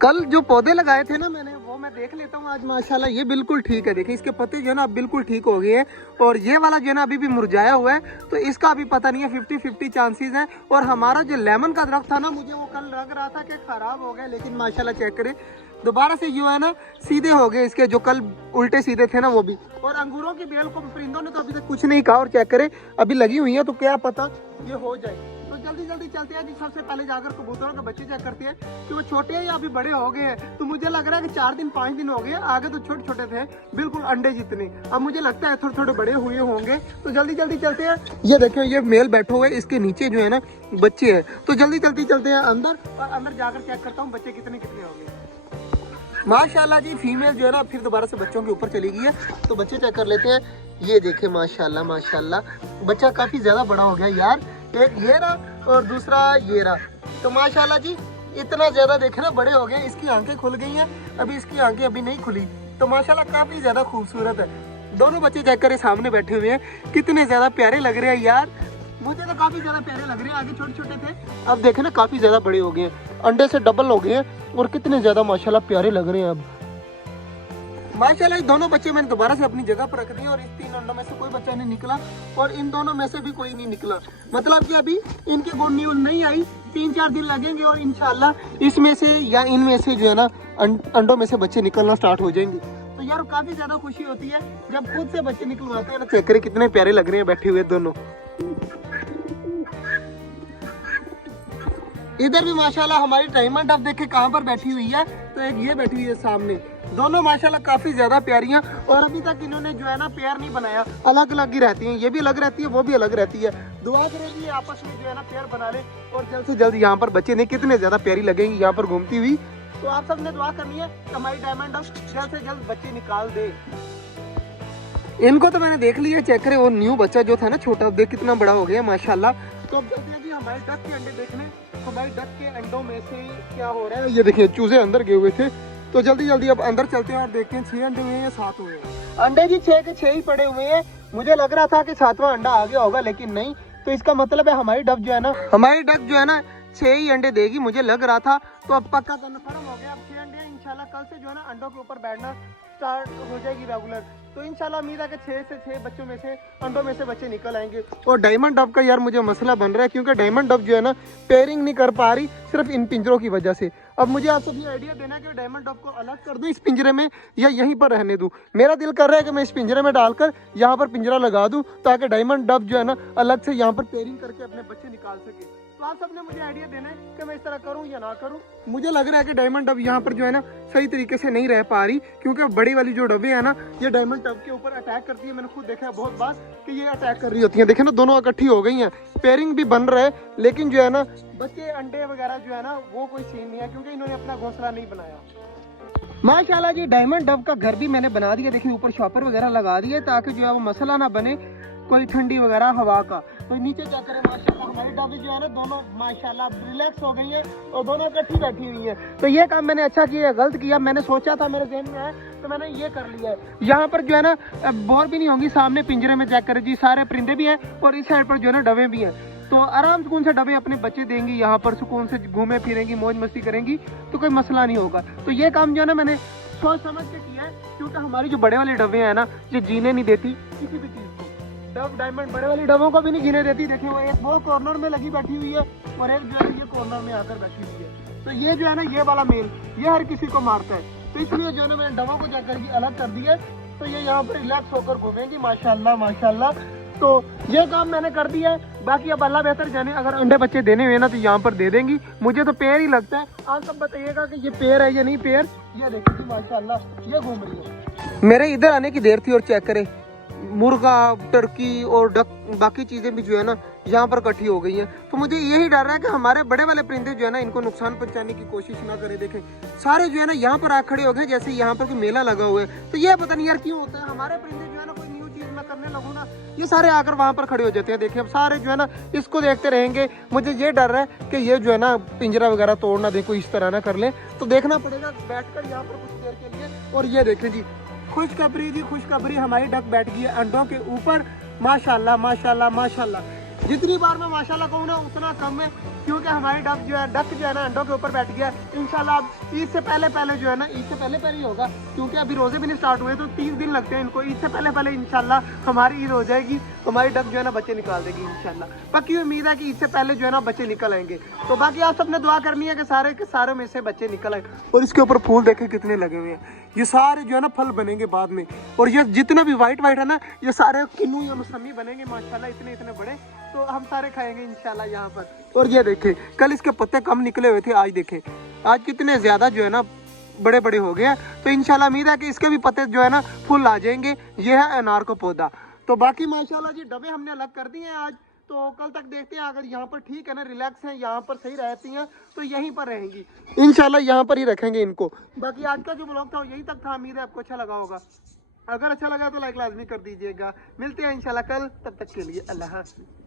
कल जो पौधे लगाए थे ना मैंने, वो मैं देख लेता हूँ आज माशाल्लाह ये बिल्कुल ठीक है। देखिए इसके पत्ते जो है ना अब बिल्कुल ठीक हो गए हैं, और ये वाला जो है ना अभी भी मुरझाया हुआ है, तो इसका अभी पता नहीं है, 50-50 चांसेस हैं। और हमारा जो लेमन का दरख्त था ना, मुझे वो कल लग रहा था कि खराब हो गया, लेकिन माशाल्लाह चेक करें दोबारा से जो है ना सीधे हो गए इसके, जो कल उल्टे सीधे थे ना वो भी। और अंगूरों की बेल को परिंदों ने तो अभी तक कुछ नहीं कहा, और चेक करें अभी लगी हुई है, तो क्या पता ये हो जाए। तो जल्दी जल्दी चलते हैं जी, सबसे पहले जाकर कबूतरों के बच्चे चेक करते हैं कि वो छोटे हैं या अभी बड़े हो गए हैं। तो मुझे लग रहा है कि 4 दिन 5 दिन हो गए, आगे तो छोटे छोटे थे बिल्कुल अंडे जितने, अब मुझे लगता है थोड़े थोड़े बड़े हुए होंगे। तो जल्दी जल्दी चलते हैं। ये देखो ये मेल बैठा हुआ है, इसके नीचे जो है ना बच्चे हैं। तो जल्दी जल्दी चलते हैं अंदर, और अंदर जाकर चेक करता हूँ बच्चे कितने कितने हो गए। माशाल्लाह जी फीमेल जो है ना फिर दोबारा से बच्चों के ऊपर चली गई है, तो बच्चे चेक कर लेते हैं। ये देखे माशाल्लाह माशाल्लाह बच्चा काफी ज्यादा बड़ा हो गया यार, एक ये रहा और दूसरा ये रहा। तो माशाल्लाह जी इतना ज्यादा देखे ना बड़े हो गए, इसकी आंखें खुल गई हैं, अभी इसकी आंखें अभी नहीं खुली। तो माशाल्लाह काफी ज्यादा खूबसूरत है। दोनों बच्चे चेक करे सामने बैठे हुए हैं, कितने ज्यादा प्यारे लग रहे हैं यार, मुझे तो काफी ज्यादा प्यारे लग रहे हैं। आगे छोटे छोटे थे, अब देखे ना काफी ज्यादा बड़े हो गए हैं, अंडे से डबल हो गए हैं, और कितने ज्यादा माशाल्लाह प्यारे लग रहे हैं। अब माशाल्लाह दोनों बच्चे मैंने दोबारा से अपनी जगह पर रख दिए, और इस 3 अंडों में से कोई बच्चा नहीं निकला, और इन दोनों में से भी कोई नहीं निकला। मतलब कि अभी इनकी गुड न्यूज नहीं आई, 3-4 दिन लगेंगे, और इंशाल्लाह इसमें से या इनमें से जो है ना अंडों में से बच्चे निकलना स्टार्ट हो जाएंगे। तो यार काफी ज्यादा खुशी होती है जब खुद से बच्चे निकलवाते हैं ना। चेक करें कितने प्यारे लग रहे हैं बैठे हुए दोनों। इधर भी माशाल्लाह हमारी डायमंड डव देखे कहाँ पर बैठी हुई है, तो एक ये बैठी हुई है सामने। दोनों माशाल्लाह काफी ज्यादा प्यारी हैं, और अभी तक इन्होंने जो है ना पेयर नहीं बनाया, अलग अलग ही रहती हैं। ये भी अलग रहती है, वो भी अलग रहती है। दुआ करेंगे ये आपस में जो है ना पेयर बना ले, और जल्द से जल्द यहाँ पर बच्चे नहीं कितने ज्यादा प्यारी लगेंगी यहाँ पर घूमती हुई। तो आप सबने दुआ करनी है कि हमारी डायमंड डव जल्द से जल्द बच्चे निकाल दे। इनको तो मैंने देख लिया, चेक करें वो न्यू बच्चा जो था ना छोटा, देख कितना बड़ा हो गया माशाल्लाह। तो अब चलते हैं जी हमारे डक के अंडे देखने। हमारे डक के अंडों में से क्या हो रहा है, ये देखिए चूजे अंदर गए हुए थे। तो जल्दी जल्दी अब अंदर चलते हैं और देखते हैं 6 अंडे हुए हैं या 7 हुए हैं। अंडे जी 6 के 6 ही पड़े हुए हैं। मुझे लग रहा था कि 7वां अंडा आ गया होगा, लेकिन नहीं। तो इसका मतलब है हमारी डक जो है ना 6 ही अंडे देगी, मुझे लग रहा था। तो अब पक्का कन्फर्म हो गया, अब 6 अंडे इंशाल्लाह कल से जो है ना अंडों के ऊपर बैठना स्टार्ट हो जाएगी रेगुलर। तो इंशाल्लाह उम्मीद है कि 6 से 6 बच्चों में से अंडों में से बच्चे निकल आएंगे। और डायमंड डव का यार मुझे मसला बन रहा है, क्योंकि डायमंड डव जो है ना पेयरिंग नहीं कर पा रही, सिर्फ इन पिंजरों की वजह से। अब मुझे आप सब ये आइडिया देना है कि डायमंड डव को अलग कर दूं इस पिंजरे में, या यहीं पर रहने दूं। मेरा दिल कर रहा है कि मैं इस पिंजरे में डालकर यहाँ पर पिंजरा लगा दूं, ताकि डायमंड डव जो है ना अलग से यहाँ पर पेयरिंग करके अपने बच्चे निकाल सके। तो आप सबने मुझे आइडिया देना है कि मैं इस तरह करूं या ना करूं। मुझे लग रहा है कि डायमंड डव यहाँ पर जो है ना सही तरीके से नहीं रह पा रही, क्योंकि बड़ी वाली जो डब्बे है ना ये डायमंड डव के ऊपर अटैक करती है। मैंने खुद देखा है बहुत बार कि ये अटैक कर रही होती है। देखे ना दोनों इकट्ठी हो गई हैं, पेयरिंग भी बन रहा है, लेकिन जो है ना बच्चे अंडे वगैरह जो है ना वो कोई सीन नहीं है, क्योंकि इन्होंने अपना घोंसला नहीं बनाया। माशाल्लाह जी डायमंड डव का घर भी मैंने बना दिया। देखिए ऊपर शॉपर वगैरह लगा दिए, ताकि जो है वो मसला ना बने कोई ठंडी वगैरह हवा का। तो नीचे क्या करें माशाल्लाह हमारी डव जो है ना दोनों माशाल्लाह रिलैक्स हो गई है, और दोनों इकट्ठी बैठी हुई है। तो ये काम मैंने अच्छा किया, गलत किया। मैंने सोचा था, मेरे ज़हन में है, तो मैंने ये कर लिया है। यहाँ पर जो है ना बोर भी नहीं होंगी, सामने पिंजरे में चेक करें जी सारे परिंदे भी हैं, और इस साइड पर जो है ना डवे भी हैं। तो आराम सुकून से डबे अपने बच्चे देंगी, यहाँ पर सुकून से घूमे फिरेंगी, मौज मस्ती करेंगी, तो कोई मसला नहीं होगा। तो ये काम जो है ना मैंने सोच समझ के किया है, क्योंकि हमारी जो बड़े वाले डबे हैं ना ये जीने नहीं देती किसी भी चीज़ को। डव डायमंड बड़े वाली डबों को भी नहीं जीने देती। देखिए वो एक वो कॉर्नर में लगी बैठी हुई है, और एक जो है ये कॉर्नर में आकर बैठी हुई है। तो ये जो है ना ये वाला मेल ये हर किसी को मारता है, तो इसलिए जो है ना मैंने डबों को जाकर के अलग कर दिया। तो ये यहाँ पर रिलैक्स होकर घूमेंगी माशाल्लाह माशाल्लाह। तो ये काम मैंने कर दिया है। बाकी अब अल्लाह बेहतर जाने, अगर अंडे बच्चे देने हुए ना तो यहाँ पर दे देंगी। मुझे तो पेयर ही लगता है। आप सब बताइएगा कि ये पेयर है या नहीं पेयर। ये देखिए माशाल्लाह ये घूम रही है। मेरे इधर आने की देर थी, और चेक करें मुर्गा टर्की और डक बाकी चीज़ें भी जो है ना यहाँ पर इकट्ठी हो गई हैं। तो मुझे यही डर रहा है कि हमारे बड़े वाले परिंदे जो है ना इनको नुकसान पहुंचाने की कोशिश ना करें। देखें सारे जो है ना यहाँ पर आ खड़े हो गए, जैसे यहाँ पर कोई मेला लगा हुआ है। तो ये पता नहीं यार क्यों होता है, हमारे परिंदे जो है ना कोई न्यू चीज़ मैं करने लगूँ ना ये सारे आकर वहाँ पर खड़े हो जाते हैं। देखिए अब सारे जो है ना इसको देखते रहेंगे। मुझे ये डर है कि ये जो है ना पिंजरा वगैरह तोड़ ना दे, कोई इस तरह ना कर ले। तो देखना पड़ेगा बैठ कर यहाँ पर कुछ देर के लिए। और ये देखें जी खुशखबरी जी खुशखबरी, हमारी डक बैठ गई है अंडों के ऊपर माशाल्लाह माशाल्लाह माशाल्लाह। जितनी बार मैं माशाल्लाह कहूँ ना उतना कम है, क्योंकि हमारी डक जो है ना अंडों के ऊपर बैठ गया। इंशाल्लाह अब ईद से पहले जो है ना, ईद से पहले ही होगा, क्योंकि अभी रोजे भी नहीं स्टार्ट हुए तो 30 दिन लगते हैं इनको। ईद से पहले इंशाल्लाह हमारी ईद हो जाएगी, हमारी डक जो है ना बच्चे निकाल देगी इंशाल्लाह। पक्की उम्मीद है कि ईद से पहले जो है ना बच्चे निकल आएंगे। तो बाकी आप सबने दुआ करनी है कि सारे के सारे में से बच्चे निकल आए। और इसके ऊपर फूल देखे कितने लगे हुए हैं, ये सारे जो है ना फल बनेंगे बाद में। और ये जितने भी वाइट है ना, ये सारे किन्नू या मौसमी बनेंगे माशाल्लाह, इतने बड़े, तो हम सारे खाएंगे इंशाल्लाह यहाँ पर। और ये देखें, कल इसके पत्ते कम निकले हुए थे, आज देखें आज कितने ज्यादा जो है ना बड़े बड़े हो गए हैं। तो इंशाल्लाह उम्मीद है कि इसके भी पत्ते जो है ना फूल आ जाएंगे। ये है अनार का पौधा। तो बाकी माशाल्लाह जी डब्बे हमने अलग कर दिए हैं आज, तो कल तक देखते हैं। अगर यहाँ पर ठीक है ना, रिलैक्स है, यहाँ पर सही रहती हैं तो यहीं पर रहेंगी इंशाल्लाह, यहाँ पर ही रखेंगे इनको। बाकी आज का जो ब्लॉग था यही तक था, उम्मीद है आपको अच्छा लगा होगा। अगर अच्छा लगा तो लाइक लाजमी कर दीजिएगा। मिलते हैं इंशाल्लाह कल, तब तक के लिए अल्लाह हाफ़िज़।